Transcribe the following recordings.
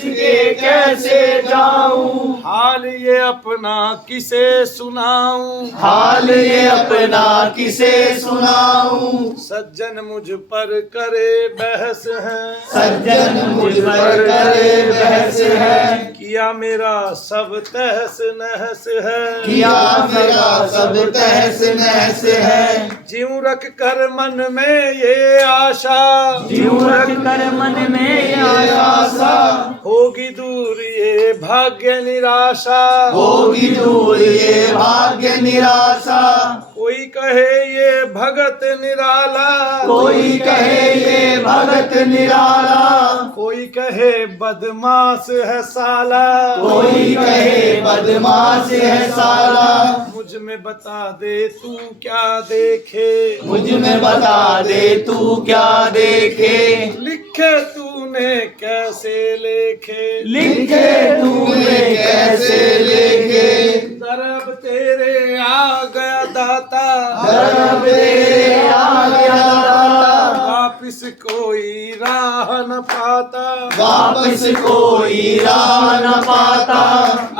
के कैसे जाऊं, हाल ये अपना किसे सुनाऊं, हाल ये अपना किसे सुनाऊं। सज्जन मुझ पर करे बहस है, सज्जन मुझ पर करे बहस है, किया मेरा सब तहस नहस है, किया मेरा सब तहस नहस है। ज्यूं रख कर मन में ये आशा, ज्यूं रख कर मन में ये आशा, होगी दूर ये भाग्य निराशा, होगी दूर ये भाग्य निराशा। कोई कहे ये भगत निराला, कोई कहे ये भगत निराला, कोई कहे बदमाश है साला, कोई कहे बदमाश है साला। मुझ में बता दे तू क्या देखे, मुझ में बता दे तू क्या देखे, लिखे तूने कैसे लेखे, लिखे तूने कैसे लेखे। दरब तेरे आ गया दाता, दरब तेरे आ गया दाता, वापिस कोई राह न पाता, वापस कोई राह न पाता।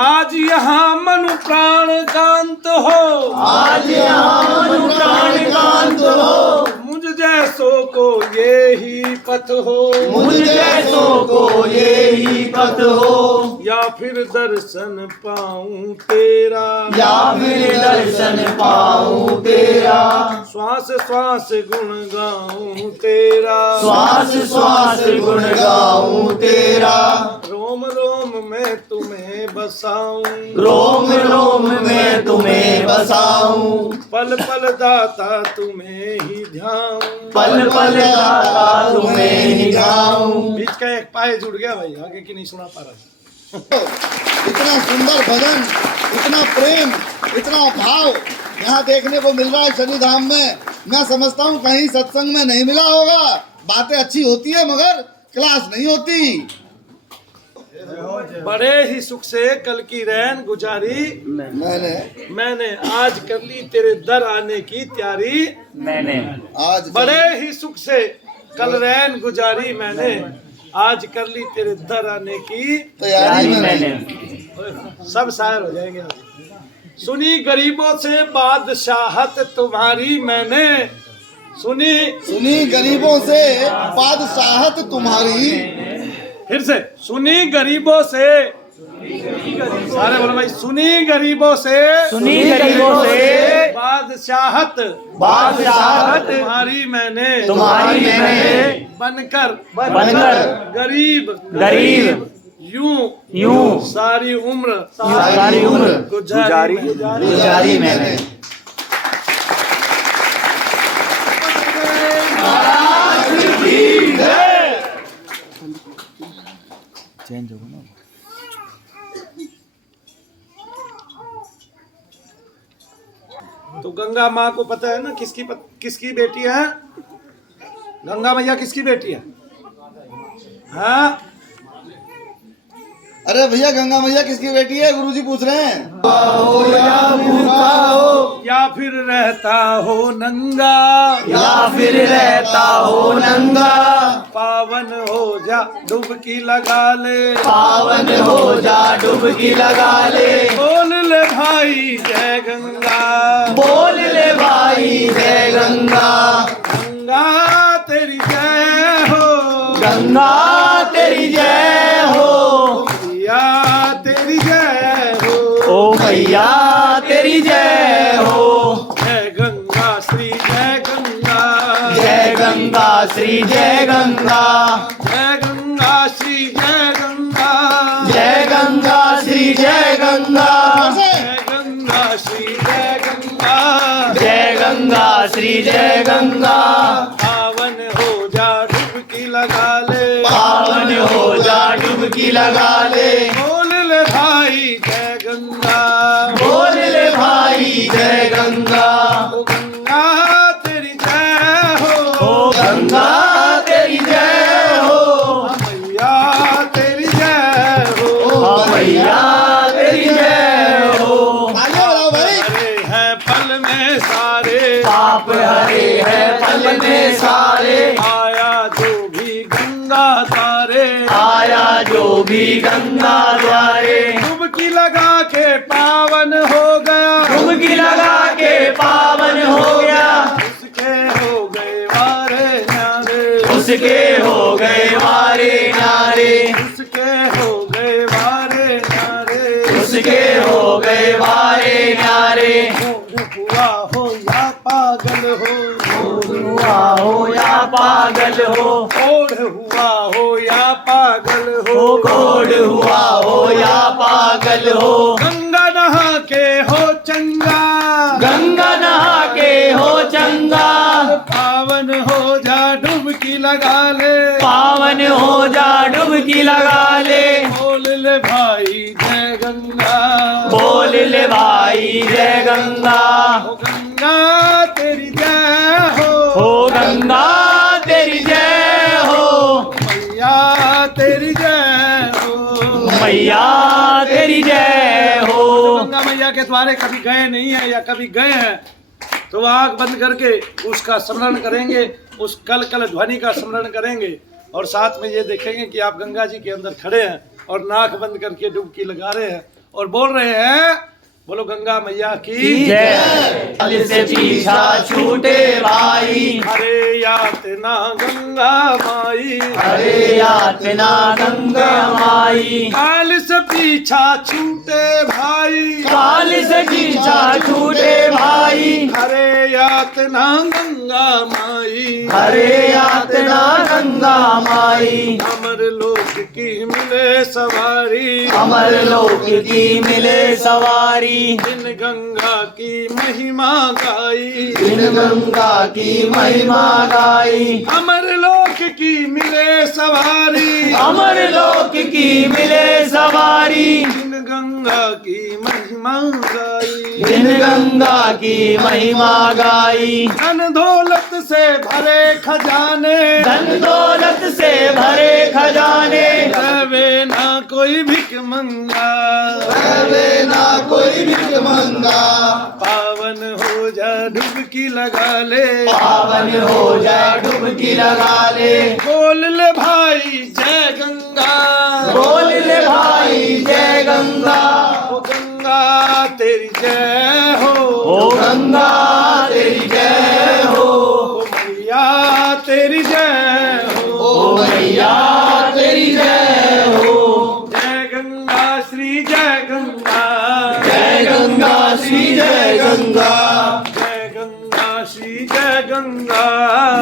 आज यहाँ मनु प्राण कांत हो, आज यहाँ मनु प्राण कांत हो, मुझ जैसों को ये ही पथ हो, मुझ जैसों को ये ही पथ हो। या फिर दर्शन पाऊं तेरा, या फिर दर्शन पाऊं तेरा, श्वास श्वास गुण गाऊं तेरा, श्वास श्वास गुण गाऊं तेरा। रोम रोम में तुम्हें बसाऊं, रोम रोम में तुम्हें बसाऊं, पल पल दाता तुम्हें ही ध्याऊं, पल पल दाता तुम्हें ही गाऊं। बीच का एक पाए जुड़ गया भाई, आगे की नहीं सुना पा रहा। इतना सुंदर भजन, इतना प्रेम, इतना भाव यहाँ देखने को मिल रहा है शनि धाम में। मैं समझता हूँ कहीं सत्संग में नहीं मिला होगा। बातें अच्छी होती है मगर क्लास नहीं होती। बड़े ही सुख से कल की रैन गुजारी मैंने आज कर ली तेरे दर आने की तैयारी, मैंने आज बड़े ही सुख से कल रैन गुजारी मैंने आज कर ली तेरे दर आने की तैयारी में मैंने। सब शायर हो जाएंगे। सुनी गरीबों से बादशाहत तुम्हारी मैंने, सुनी सुनी गरीबों से बादशाहत तुम्हारी। फिर से सुनी गरीबों से, सारे बोलो भाई, सुनी गरीबों से, सुनी गरीबों से बादशाहत बादशाहत तुम्हारी मैंने, तुम्हारी मैंने, बनकर बनकर गरीब गरीब यूं सारी उम्र गुजारी गुजारी मैंने। चेंज होगा ना। तो गंगा माँ को पता है ना किसकी बेटी है? गंगा मैया किसकी बेटी है? हाँ, अरे भैया गंगा मैया किसकी बेटी है? गुरुजी पूछ रहे हैं। या फिर रहता हो नंगा, या फिर रहता हो नंगा, पावन हो जा डुबकी लगा ले, पावन हो जा डुबकी लगा ले। बोल ले भाई जय गंगा, बोल ले भाई जय गंगा, गंगा तेरी जय हो, गंगा तेरी जय हो, भैया तेरी जय हो, ओ भैया तेरी जय हो। जय गंगा श्री जय गंगा, जय गंगा श्री जय गंगा, जय गंगा श्री जय गंगा, जय गंगा श्री जय गंगा, जय गंगा श्री जय गंगा, जय गंगा श्री जय गंगा। पावन हो जा डुबकी लगा ले, पावन हो जा डुबकी लगा ले। बोल ले भाई जय गंगा, बोल ले भाई जय गंगा, ओ गंगा तेरी जय हो, ओ गंगा तेरी जय हो, भैया तेरी जय हो, ओ भैया तेरी जय हो। आगे बढ़ाओ भाई। हरे हैं पल में सारे, पाप हरे हैं पल में सारे, आया जो भी गंगा तारे, आया जो श्री गंगा द्वारे। डुबकी लगा के पावन हो गया, डुबकी लगा के पावन हो गया, उसके हो गए वारे न्यारे, उसके हो गए वारे न्यारे, उसके हो गए वारे न्यारे, उसके हो गए वारे न्यारे। हुआ हो या पागल हो, हुआ हो या पागल हो, कोढ़ हुआ हो या पागल हो, कोढ़ हुआ हो या पागल हो, गंगा नहा के हो चंगा, गंगा नहा के हो चंगा, पावन हो जा डुबकी लगा ले, पावन हो जा डुबकी लगा ले। बोल ले भाई जय गंगा, बोल ले भाई जय गंगा, हो गंगा तेरी जय हो गंगा तेरी जय हो, मैया तेरी जय हो, मैया तेरी जय हो। गंगा मैया के द्वारे कभी गए नहीं है या कभी गए हैं तो आंख बंद करके उसका स्मरण करेंगे, उस कल कल ध्वनि का स्मरण करेंगे और साथ में ये देखेंगे कि आप गंगा जी के अंदर खड़े हैं और नाक बंद करके डुबकी लगा रहे हैं और बोल रहे हैं बोलो गंगा मैया की जय। काल से पीछा छूटे भाई, अरे यातना गंगा माई, अरे यातना गंगा माई, काल से पीछा छूटे भाई, काल से पीछा छूटे भाई, अरे यातना गंगा माई, अरे यातना गंगा माई, अमर लोक की मिले सवारी, अमर लोक की मिले सवारी, जिन गंगा की महिमा गाई, जिन गंगा की महिमा गाई, अमर लोक की मिले सवारी, अमर लोक की मिले सवारी, जिन गंगा की महिमा गाई, जिन गंगा की महिमा गाई, धन दौलत से भरे खजाने, धन दौलत से भरे खजाने, रवे ना कोई भिख मंगा, रवे ना कोई भिख मंगा, पावन हो जा डुबकी लगा ले, पावन हो जाए डुबकी लगा ले। बोल ले भाई जय गंगा, बोल ले भाई जय गंगा, ओ गंगा तेरी जय हो, ओ गंगा तेरी जय हो, ओ मैया तेरी जय हो, ओ मैया तेरी जय हो। जय गंगा श्री जय गंगा, जय गंगा श्री जय गंगा, जय गंगा श्री जय गंगा,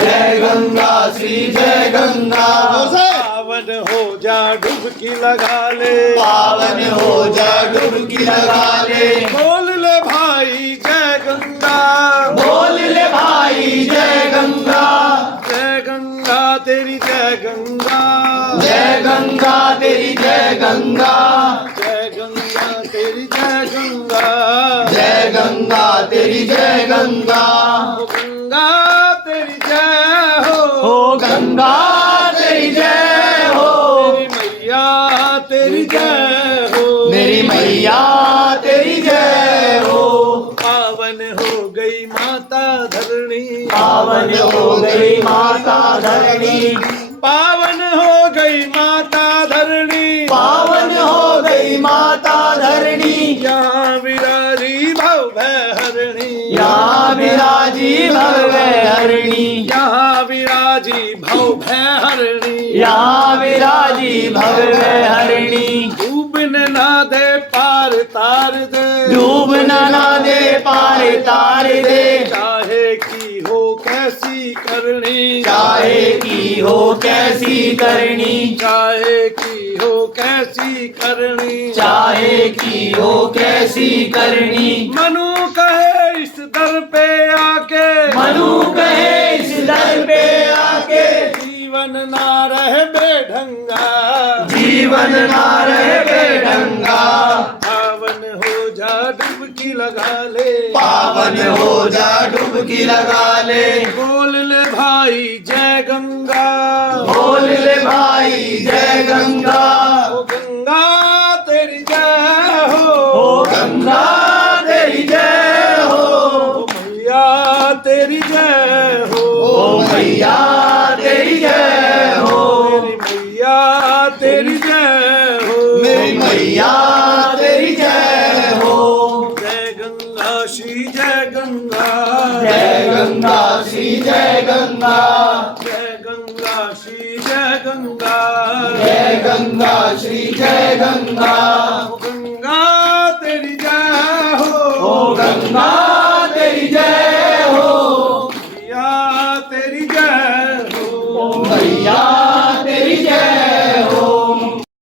जय गंगा श्री जय गंगा, जोर से पावन हो जा डुबकी लगा ले, पावन हो जा डुबकी लगा ले। बोल ले भाई जय गंगा, बोल ले भाई जय गंगा, जय गंगा तेरी जय गंगा, जय गंगा तेरी जय गंगा, जय गंगा तेरी जय गंगा, जय गंगा तेरी जय गंगा, ओ गंगा तेरी जय हो, हो गंगा तेरी जय हो, मेरी मैया तेरी जय हो, मेरी मैया तेरी जय हो। पावन हो गई माता धरणी, पावन हो गई माता धरणी, पावन हो गई माता धरणी, पावन हो गई माता धरणी, यहाँ विराजी भव भय हरणी, यहाँ विराजी भव्य हरणी, यहाँ विराजी भव भय हरणी, यहाँ विराजी भव्य हरणी, डूबने ना दे पार तार दे, डूब ना दे पार तार दे, चाहे की हो कैसी करनी, चाहे की हो कैसी करनी, चाहे की हो कैसी करनी, चाहे की हो कैसी करनी, मनु कहे इस दर पे आके, मनु कहे इस दर पे आके, जीवन ना रहे बेढंगा, जीवन ना रहे बेढंगा, पावन हो जा डुबकी लगा ले, पावन हो जा डुबकी लगा ले। बोल ले भाई जय गंगा, बोल ले भाई जय गंगा, ओ गंगा तेरी जय हो, ओ गंगा तेरी जय हो, ओ मैया तेरी जय हो, ओ मैया तेरी जय हो, मेरी मैया तेरी जय गंगा श्री जय गंगा, जय गंगा श्री जय गंगा, जय गंगा श्री जय गंगा।